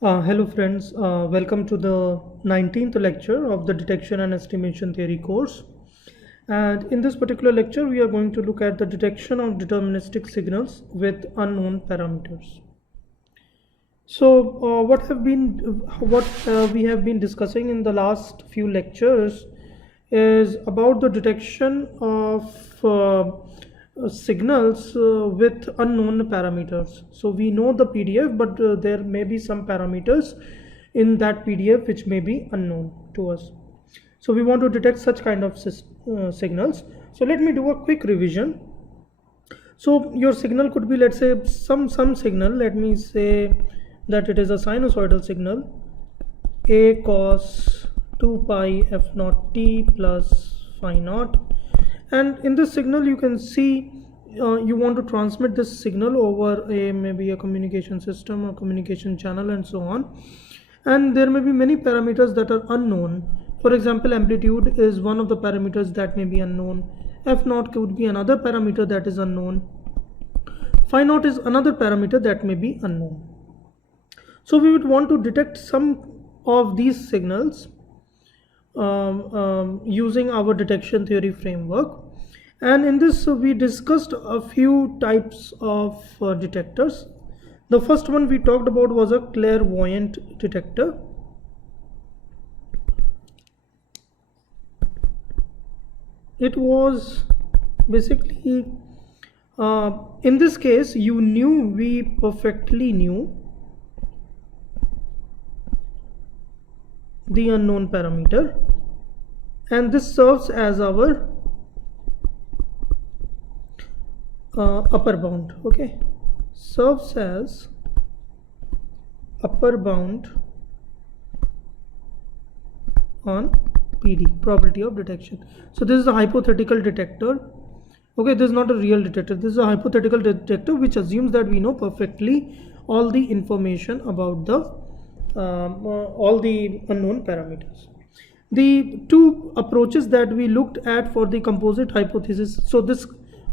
Hello friends, welcome to the 19th lecture of the Detection and Estimation Theory course. And in this particular lecture, we are going to look at the detection of deterministic signals with unknown parameters. So, what we have been discussing in the last few lectures is about the detection of signals with unknown parameters. So we know the PDF, but there may be some parameters in that PDF which may be unknown to us. So we want to detect such kind of signals. So let me do a quick revision. So your signal could be, let's say, some signal. Let me say that it is a sinusoidal signal, a cos 2 pi f naught t plus phi naught, and in this signal you can see you want to transmit this signal over maybe a communication system or communication channel and so on, and there may be many parameters that are unknown. For example, amplitude is one of the parameters that may be unknown. F naught could be another parameter that is unknown. Phi naught is another parameter that may be unknown. So we would want to detect some of these signals using our detection theory framework. And in this we discussed a few types of detectors. The first one we talked about was a clairvoyant detector. It was basically, in this case, we perfectly knew the unknown parameter, and this serves as our upper bound. Okay, serves as upper bound on PD, probability of detection. So this is a hypothetical detector. Okay, this is not a real detector. This is a hypothetical detector which assumes that we know perfectly all the information about the all the unknown parameters. The two approaches that we looked at for the composite hypothesis. So this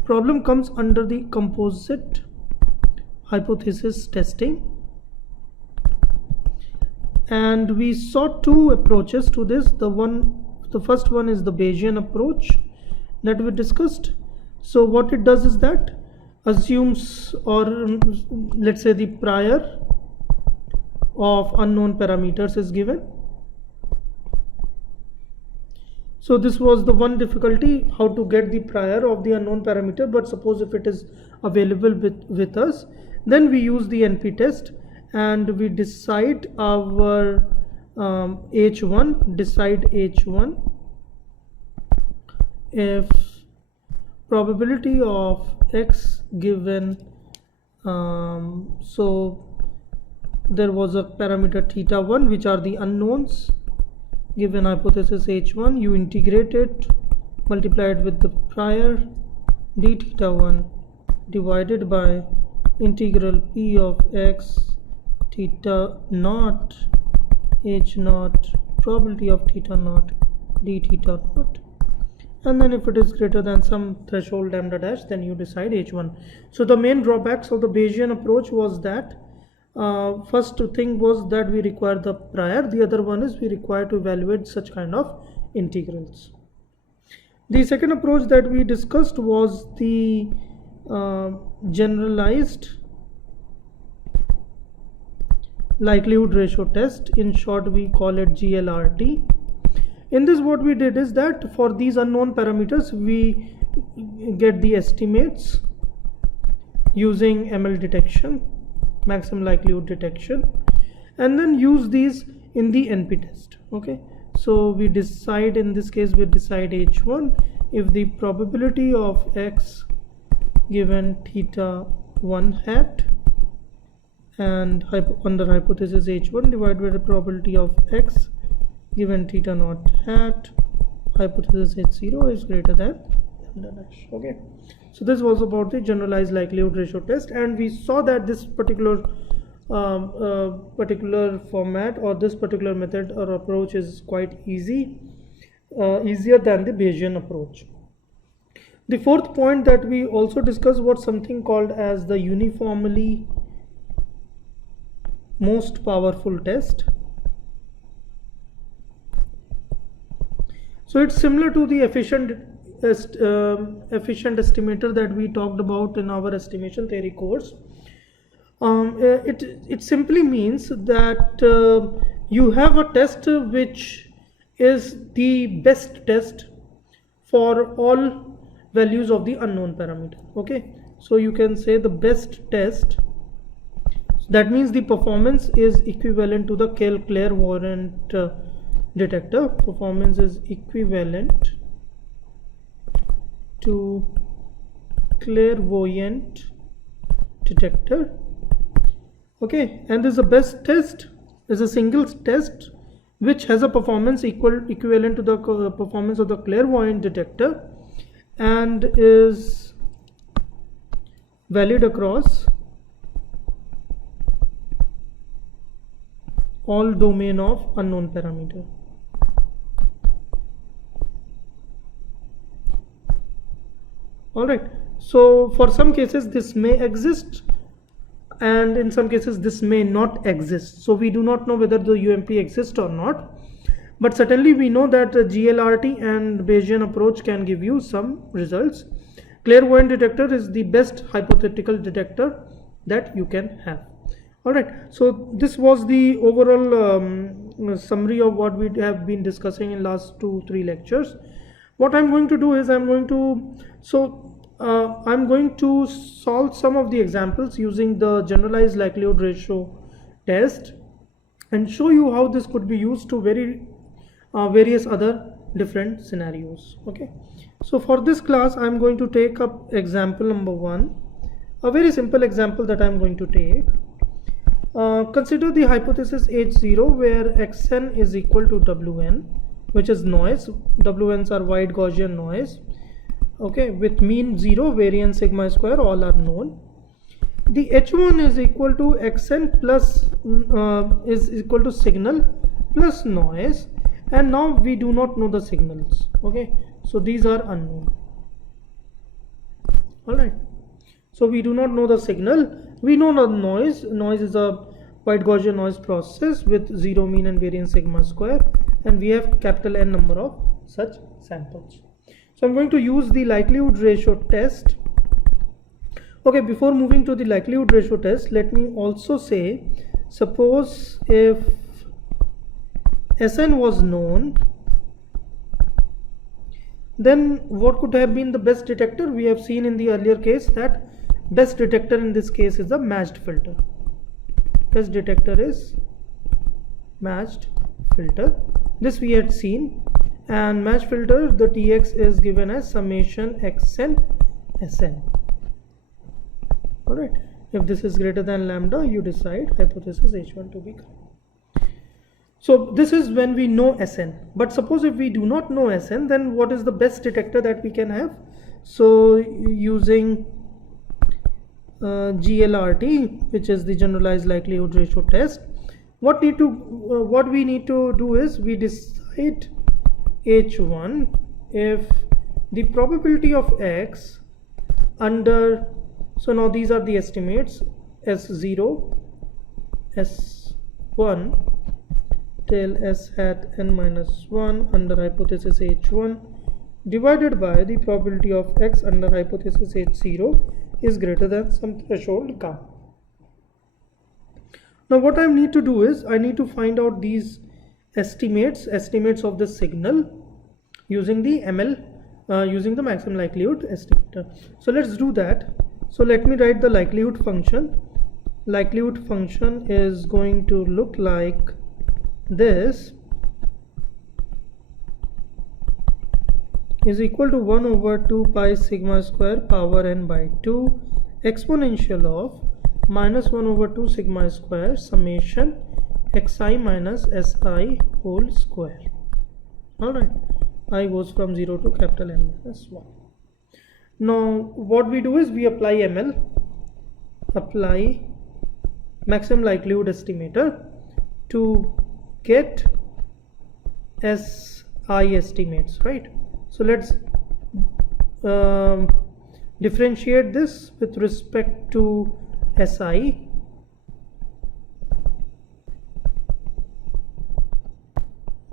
problem comes under the composite hypothesis testing, and we saw two approaches to this. The first one is the Bayesian approach that we discussed. So what it does is that assumes, or let's say the prior of unknown parameters is given. So this was the one difficulty, how to get the prior of the unknown parameter. But suppose if it is available with us, then we use the NP test and we decide our H1, decide H1 if probability of x given, so there was a parameter theta 1 which are the unknowns, given hypothesis H1, you integrate it, multiply it with the prior d theta 1 divided by integral p of x theta naught h naught probability of theta naught d theta naught, and then if it is greater than some threshold lambda dash, then you decide H1. So the main drawbacks of the Bayesian approach was that first thing was that we require the prior. The other one is we require to evaluate such kind of integrals. The second approach that we discussed was the generalized likelihood ratio test. In short, we call it GLRT. In this, what we did is that for these unknown parameters, we get the estimates using ML detection, maximum likelihood detection, and then use these in the NP test. Okay, so we decide, in this case we decide H1 if the probability of x given theta 1 hat and under hypothesis H1 divided by the probability of x given theta naught hat hypothesis H0 is greater than lambda dash. Okay, so this was about the generalized likelihood ratio test, and we saw that this particular format or this particular method or approach is quite easy, easier than the Bayesian approach. The fourth point that we also discussed was something called as the uniformly most powerful test. So it's similar to the efficient estimator that we talked about in our estimation theory course. It simply means that you have a test which is the best test for all values of the unknown parameter. Okay, so you can say the best test. That means the performance is equivalent to the clairvoyant detector. Performance is equivalent to clairvoyant detector. Okay, and this is the best test is a single test which has a performance equivalent to the performance of the clairvoyant detector and is valid across all domain of unknown parameter. All right, so for some cases this may exist and in some cases this may not exist. So we do not know whether the UMP exists or not, but certainly we know that GLRT and Bayesian approach can give you some results. Clairvoyant detector is the best hypothetical detector that you can have. All right, so this was the overall summary of what we have been discussing in last 2-3 lectures. What I'm going to do is I'm going to solve some of the examples using the generalized likelihood ratio test and show you how this could be used to various other different scenarios. Okay, so for this class I'm going to take up example number 1, a very simple example that I'm going to take. Consider the hypothesis H0 where Xn is equal to Wn, which is noise. Wn's are wide Gaussian noise. Okay, with mean 0, variance sigma square, all are known. The H1 is equal to Xn plus is equal to signal plus noise, and now we do not know the signals. Okay, so these are unknown. All right, so we do not know the signal. We know the noise. Noise is a wide Gaussian noise process with 0 mean and variance sigma square, and we have capital N number of such samples. So I'm going to use the likelihood ratio test. Okay, before moving to the likelihood ratio test, let me also say, suppose if Sn was known, then what could have been the best detector? We have seen in the earlier case that best detector in this case is a matched filter. Best detector is matched filter. This we had seen, and matched filter, the Tx is given as summation Xn Sn. All right, if this is greater than lambda, you decide hypothesis H1 to be correct. So this is when we know Sn, but suppose if we do not know Sn, then what is the best detector that we can have? So using GLRT, which is the generalized likelihood ratio test, what we need to do is we decide H1 if the probability of X under, so now these are the estimates, S0, S1 till S hat n minus 1 under hypothesis H1 divided by the probability of X under hypothesis H0 is greater than some threshold gamma. Now what I need to do is I need to find out these estimates of the signal using the ML, using the maximum likelihood estimator. So let's do that. So let me write the likelihood function. Likelihood function is going to look like this, is equal to 1 over 2 pi sigma square power n by 2 exponential of minus 1 over 2 sigma square summation xi minus si whole square. All right, I goes from 0 to capital N minus 1. Now what we do is we apply ML, apply maximum likelihood estimator to get SI estimates, right? So let's differentiate this with respect to SI.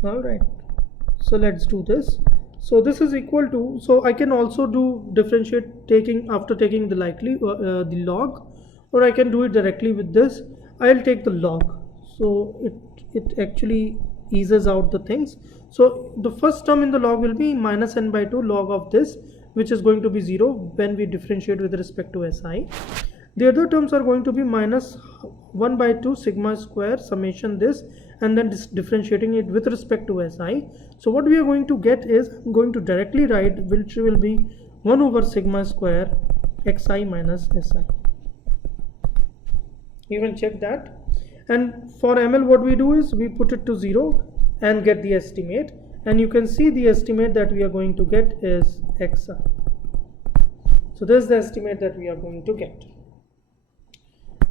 All right, so let's do this. So this is equal to, so I can also do differentiate taking after taking the the log, or I can do it directly with this. I'll take the log, so it actually eases out the things. So the first term in the log will be minus n by 2 log of this, which is going to be 0 when we differentiate with respect to Si. The other terms are going to be minus 1 by 2 sigma square summation this, and then differentiating it with respect to Si. So what we are going to get is, I'm going to directly write, which will be 1 over sigma square Xi minus Si. You can check that. And for ML what we do is we put it to 0 and get the estimate, and you can see the estimate that we are going to get is Xi. So this is the estimate that we are going to get.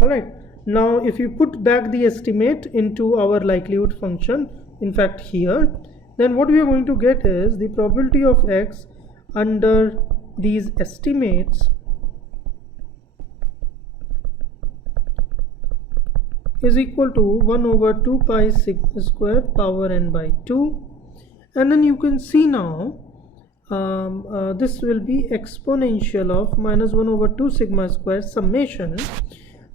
Alright, now if you put back the estimate into our likelihood function, in fact here, then what we are going to get is the probability of X under these estimates is equal to 1 over 2 pi sigma square power n by 2, and then you can see now this will be exponential of minus 1 over 2 sigma square summation.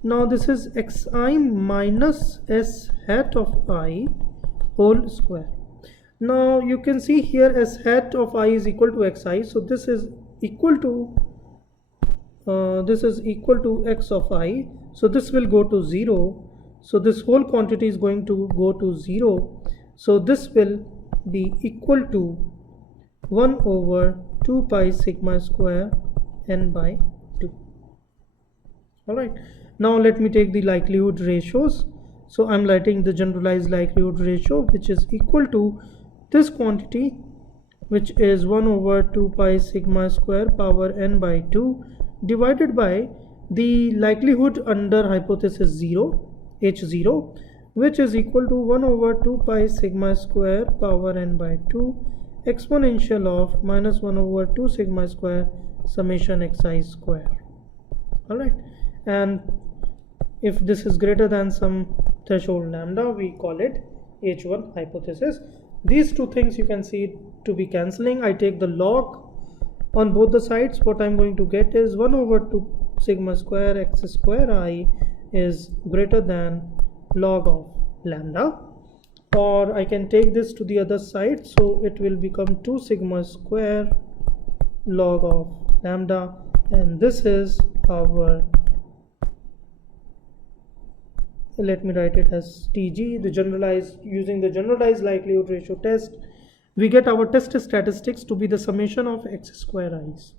Now this is Xi minus S hat of I whole square. Now you can see here S hat of I is equal to Xi, so this is equal to X of I, so this will go to 0. So this whole quantity is going to go to 0. So this will be equal to 1 over 2 pi sigma square n by 2. Alright, now let me take the likelihood ratios. So I'm writing the generalized likelihood ratio, which is equal to this quantity, which is 1 over 2 pi sigma square power n by 2, divided by the likelihood under hypothesis 0, H0, which is equal to 1 over 2 pi sigma square power n by 2 exponential of minus 1 over 2 sigma square summation Xi square. Alright, and if this is greater than some threshold lambda, we call it H1 hypothesis. These two things you can see to be cancelling. I take the log on both the sides. What I'm going to get is 1 over 2 sigma square X square I is greater than log of lambda, or I can take this to the other side, so it will become 2 sigma square log of lambda, and this is our, let me write it as TG, the generalized, using the generalized likelihood ratio test, we get our test statistics to be the summation of X square i's.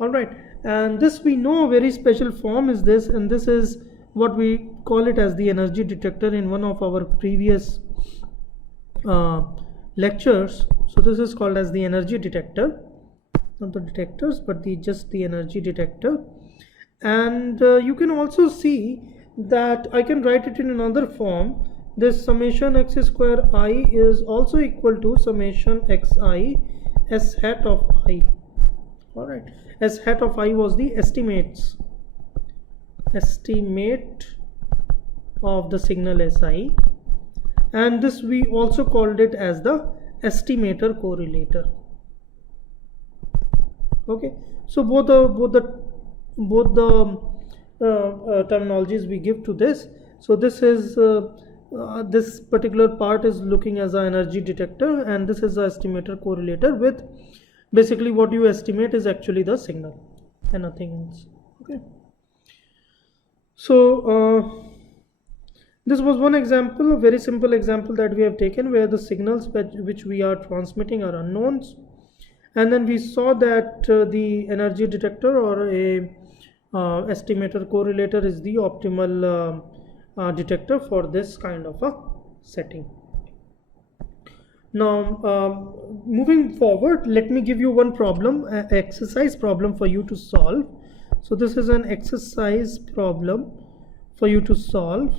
Alright, and this we know a very special form is this, and this is what we call it as the energy detector in one of our previous lectures. So this is called as the energy detector, not the detectors but just the energy detector. And you can also see that I can write it in another form. This summation X square I is also equal to summation Xi S hat of I. Alright, S hat of I was the estimate of the signal Si, and this we also called it as the estimator correlator. Okay, so both the terminologies we give to this. So this is this particular part is looking as an energy detector, and this is the estimator correlator, with basically what you estimate is actually the signal and nothing else. Okay, so this was one example, a very simple example that we have taken, where the signals which we are transmitting are unknowns, and then we saw that the energy detector or a estimator correlator is the optimal detector for this kind of a setting. Now moving forward, let me give you one problem, exercise problem for you to solve. So this is an exercise problem for you to solve.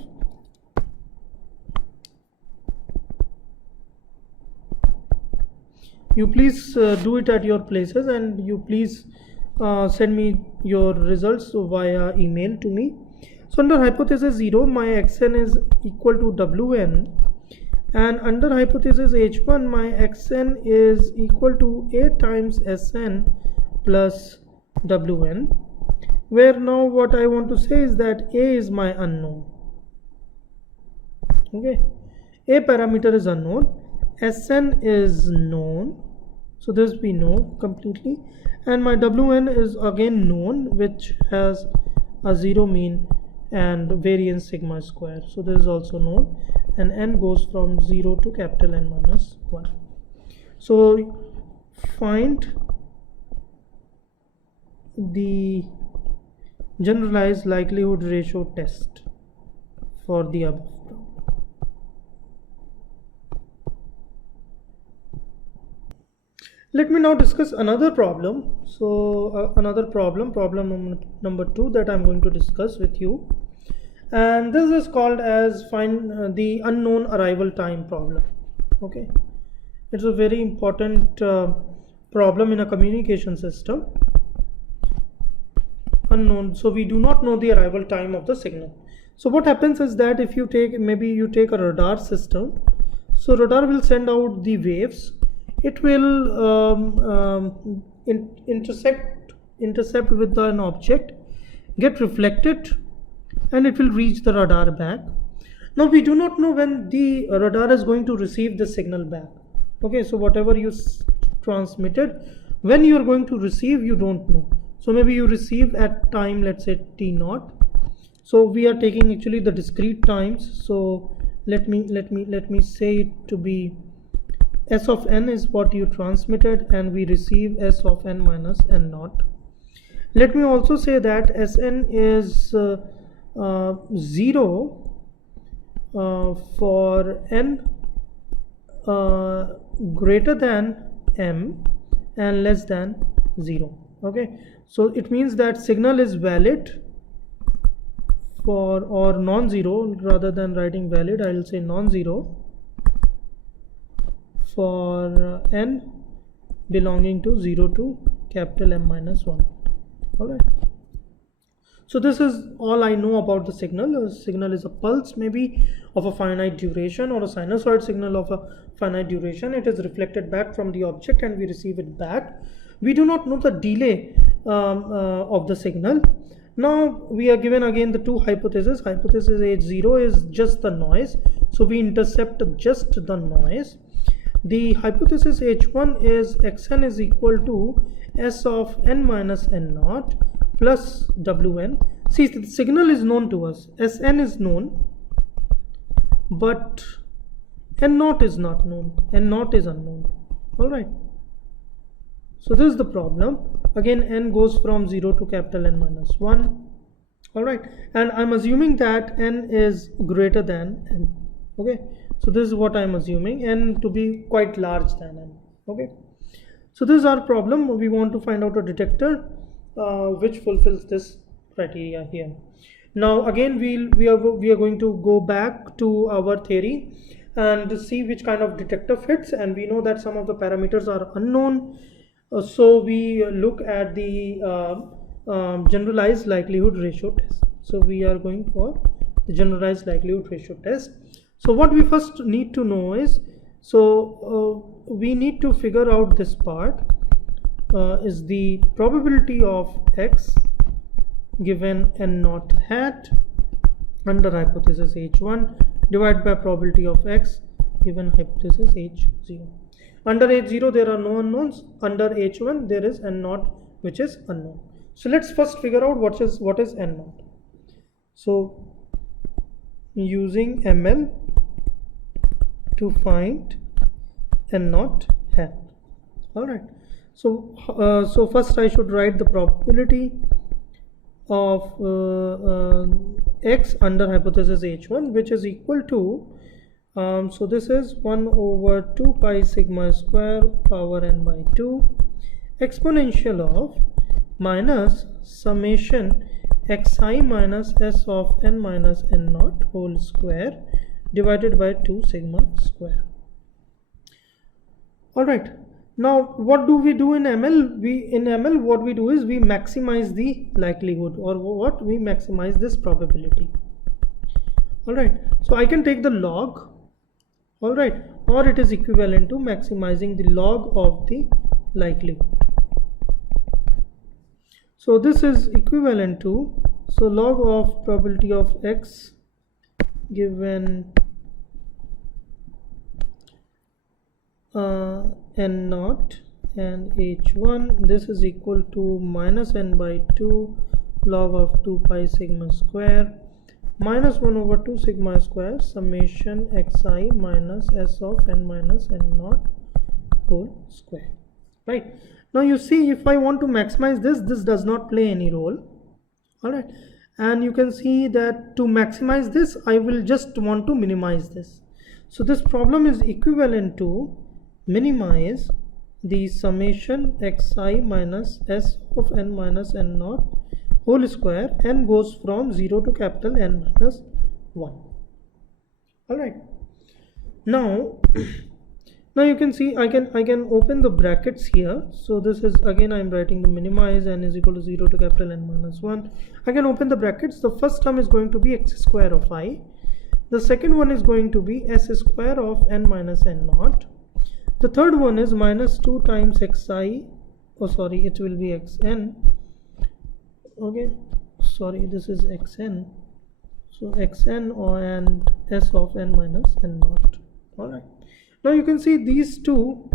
You please do it at your places, and you please send me your results via email to me. So under hypothesis 0, my xn is equal to wn, and under hypothesis H1 my xn is equal to a times Sn plus Wn, where now what I want to say is that a is my unknown. Okay, a parameter is unknown, Sn is known, so this we know completely, and my Wn is again known, which has a zero mean and variance sigma square, so this is also known, and n goes from 0 to capital N minus 1. So find the generalized likelihood ratio test for the above problem. Let me now discuss another problem. So another problem number 2 that I'm going to discuss with you, and this is called as find the unknown arrival time problem. Okay, it's a very important problem in a communication system. Unknown, so we do not know the arrival time of the signal. So what happens is that if you take, maybe you take a radar system, so radar will send out the waves, it will intercept with an object, get reflected, and it will reach the radar back. Now we do not know when the radar is going to receive the signal back. Okay, so whatever you transmitted, when you are going to receive, you don't know. So maybe you receive at time, let's say t0. So we are taking actually the discrete times. So let me say it to be S of n is what you transmitted, and we receive S of n minus n0. Let me also say that Sn is 0 for n greater than m and less than 0. Okay, so it means that signal is valid for, or non-zero, rather than writing valid I will say non-zero, for n belonging to 0 to capital M minus 1. Alright, so this is all I know about the signal. A signal is a pulse maybe of a finite duration, or a sinusoid signal of a finite duration. It is reflected back from the object and we receive it back. We do not know the delay of the signal. Now we are given again the two hypotheses. Hypothesis H0 is just the noise, so we intercept just the noise. The hypothesis H1 is xn is equal to S of n minus n0 plus Wn. See, the signal is known to us, Sn is known, but n0 is not known, n0 is unknown. Alright, so this is the problem. Again, n goes from 0 to capital N minus 1. Alright, and I'm assuming that n is greater than n. Okay, so this is what I'm assuming, n to be quite large than n. Okay, so this is our problem. We want to find out a detector which fulfills this criteria here. Now again we are going to go back to our theory and see which kind of detector fits, and we know that some of the parameters are unknown. So we look at the generalized likelihood ratio test. So we are going for the generalized likelihood ratio test. So what we first need to know is, so we need to figure out this part, is the probability of x given n0 hat under hypothesis H1 divided by probability of x given hypothesis H0. Under H0 there are no unknowns, under H1 there is n0 which is unknown. So let's first figure out what is n0. So using ML to find n0 hat. Alright, so first I should write the probability of x under hypothesis H1, which is equal to so this is 1 over 2 pi sigma square power n by 2 exponential of minus summation xi minus s of n minus n0 whole square divided by 2 sigma square. Alright, now what do we do in ML? What we do is we maximize the likelihood, or what we maximize this probability. Alright, so I can take the log all right, or it is equivalent to maximizing the log of the likelihood. So this is equivalent to, so log of probability of x given n naught and h1, this is equal to minus n by 2 log of 2 pi sigma square minus 1 over 2 sigma square summation xi minus s of n minus n naught whole square. Right, now you see, if I want to maximize this, this does not play any role. All right, and you can see that to maximize this, I will just want to minimize this. So this problem is equivalent to minimize the summation xi minus s of n minus n naught whole square, n goes from 0 to capital N minus 1. All right, now you can see I can open the brackets here. So this is, again, I am writing the minimize n is equal to 0 to capital N minus 1. I can open the brackets. The first term is going to be x square of I. The second one is going to be s square of n minus n naught. The third one is minus 2 times xi, oh sorry, it will be xn. Okay, sorry, this is xn. So xn and s of n minus n naught. All right, now you can see these two.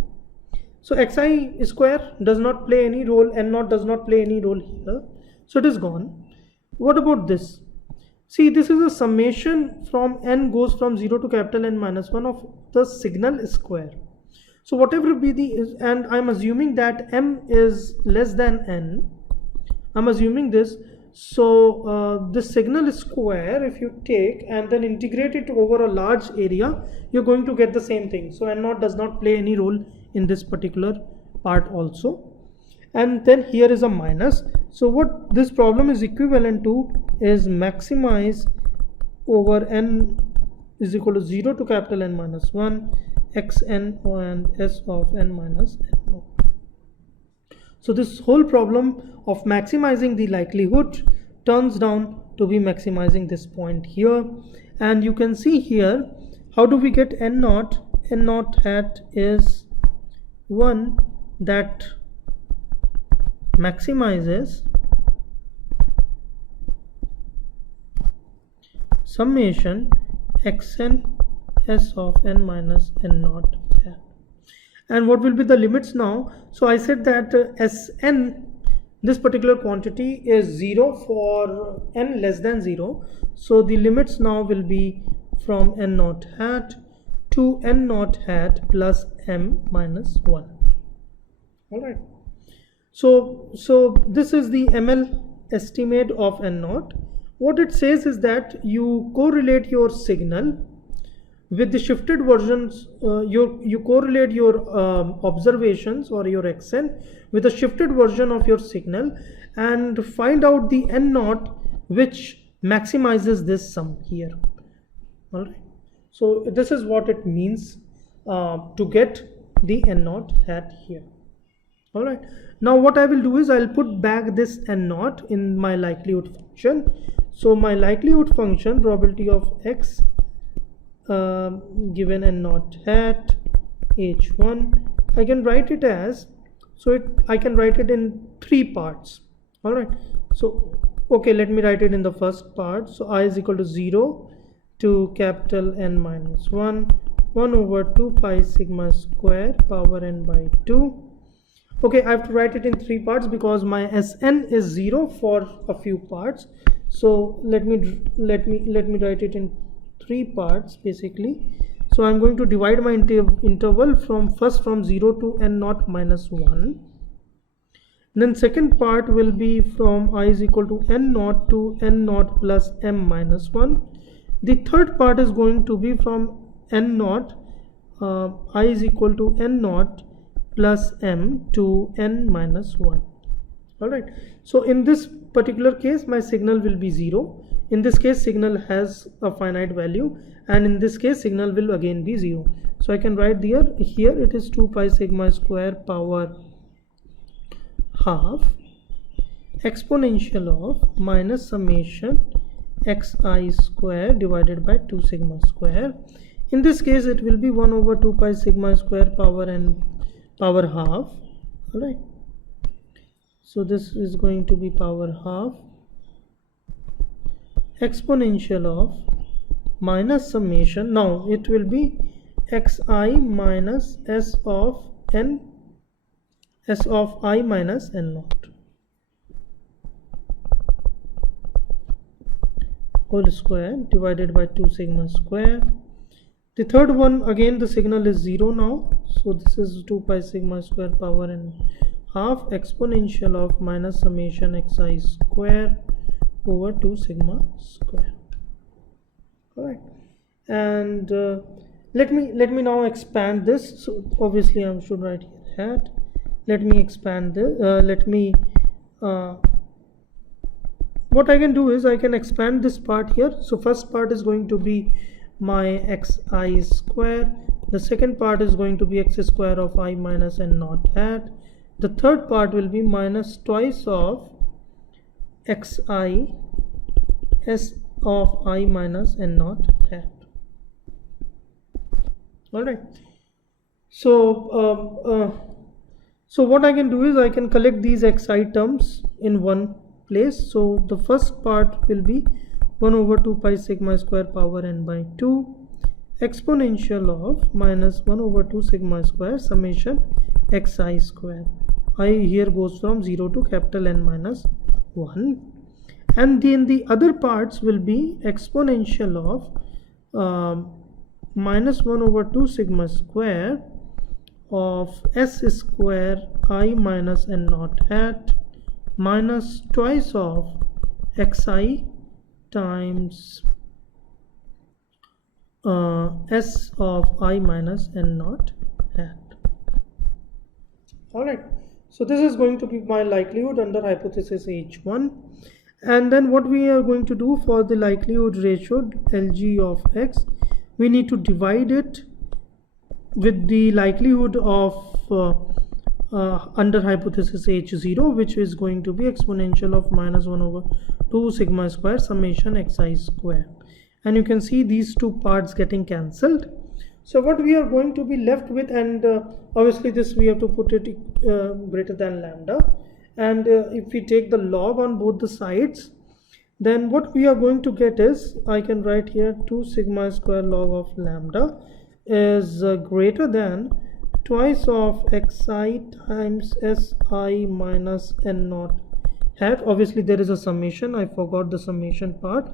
So xi square does not play any role, n naught does not play any role here, so it is gone. What about this? See, this is a summation from n goes from 0 to capital N minus 1 of the signal square. So whatever be the, and I'm assuming that m is less than n, I'm assuming this. So this signal square, if you take and then integrate it over a large area, you're going to get the same thing. So n naught does not play any role in this particular part also. And then here is a minus. So what this problem is equivalent to is maximize over n is equal to 0 to capital N minus 1 xn and s of n minus n. So this whole problem of maximizing the likelihood turns down to be maximizing this point here. And you can see here, how do we get n naught? N naught hat is one that maximizes summation xn s of n minus n naught hat. And what will be the limits now? So I said that Sn, this particular quantity, is 0 for n less than 0. So the limits now will be from n naught hat to n naught hat plus m minus 1. All right. So this is the ML estimate of n naught. What it says is that you correlate your signal with the shifted versions, you correlate your observations or your xn with a shifted version of your signal and find out the n naught which maximizes this sum here. All right, so this is what it means to get the n naught hat here. All right, now what I will do is I'll put back this n naught in my likelihood function. So my likelihood function, probability of x given n naught hat h1, I can write it as, I can write it in 3 parts. All right, so okay, let me write it in the first part. So I is equal to 0 to capital N minus 1 over 2 pi sigma square power n by 2. Okay, I have to write it in 3 parts because my Sn is 0 for a few parts. So let me write it in 3 parts basically. So I'm going to divide my interval from 0 to n naught minus 1. Then second part will be from I is equal to n naught to n naught plus m minus 1. The third part is going to be from n naught, I is equal to n naught plus m to n minus 1. All right, so in this particular case my signal will be 0. In this case signal has a finite value, and in this case signal will again be 0. So I can write here it is 2 pi sigma square power half exponential of minus summation xi square divided by 2 sigma square In this case it will be 1 over 2 pi sigma square power n power half. Alright, so this is going to be power half exponential of minus summation. Now it will be xi minus s of I minus n naught whole square divided by 2 sigma square. The third one, again the signal is 0 now, so this is 2 pi sigma square power n half exponential of minus summation xi square over 2 sigma square. Alright, and let me now expand this. So obviously I should write here hat. Let me expand this. What I can do is I can expand this part here. So first part is going to be my xi square. The second part is going to be x square of I minus n naught hat. The third part will be minus twice of xi s of I minus n naught hat. Alright, so what I can do is I can collect these xi terms in one place. So the first part will be 1 over 2 pi sigma square power n by 2 exponential of minus 1 over 2 sigma square summation xi square. I here goes from 0 to capital N minus 1, and then the other parts will be exponential of minus 1 over 2 sigma square of s square I minus n naught hat minus twice of xi times s of I minus n naught hat. Alright, so this is going to be my likelihood under hypothesis H1. And then what we are going to do for the likelihood ratio Lg of x, we need to divide it with the likelihood of under hypothesis H0, which is going to be exponential of minus 1 over 2 sigma square summation xi square. And you can see these two parts getting cancelled. So what we are going to be left with, and obviously this we have to put it greater than lambda, and if we take the log on both the sides, then what we are going to get is, I can write here 2 sigma square log of lambda is greater than twice of xi times si minus n naught hat. Obviously there is a summation, I forgot the summation part.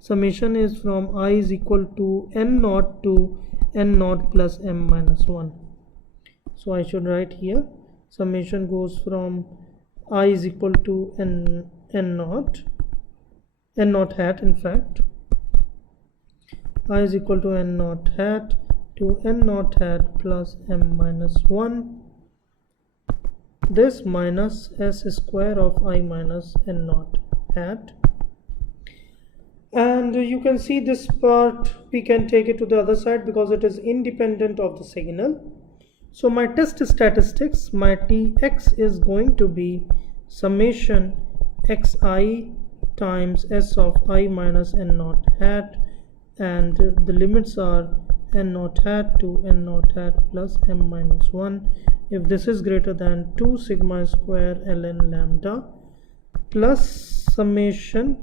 Summation is from I is equal to n naught to n naught plus m minus 1. So I should write here summation goes from I is equal to n naught hat, in fact I is equal to n naught hat to n naught hat plus m minus 1, this minus s square of I minus n naught hat. And you can see this part, we can take it to the other side because it is independent of the signal. So my test statistics, my Tx is going to be summation xi times s of I minus n naught hat, and the limits are n naught hat to n naught hat plus m minus 1 if this is greater than 2 sigma square ln lambda plus summation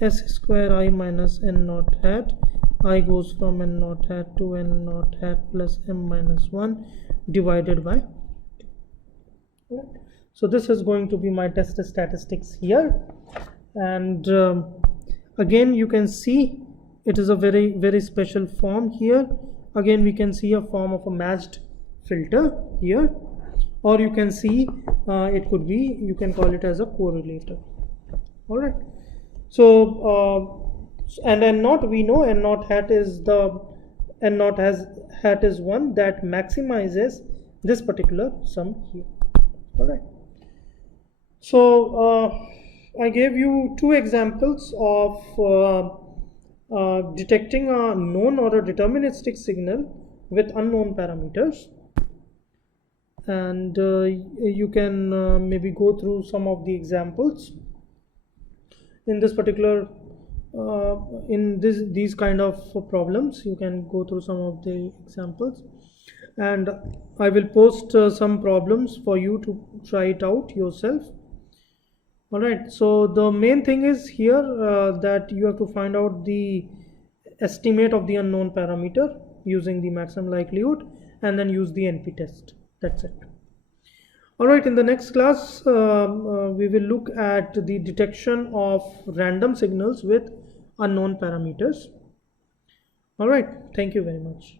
s square I minus n naught hat. I goes from n naught hat to n naught hat plus m minus 1 divided by 2. So this is going to be my test statistics here, and again you can see it is a very special form here. Again we can see a form of a matched filter here, or you can see it could be, you can call it as a correlator. Alright, so and n naught, we know n naught hat is hat is one that maximizes this particular sum here. Alright, so I gave you two examples of detecting a known or a deterministic signal with unknown parameters, and you can maybe go through some of the examples. In this particular in these kind of problems. You can go through some of the examples, and I will post some problems for you to try it out yourself. All right, so the main thing is here that you have to find out the estimate of the unknown parameter using the maximum likelihood, and then use the NP test. That's it. All right, in the next class, we will look at the detection of random signals with unknown parameters. All right, thank you very much.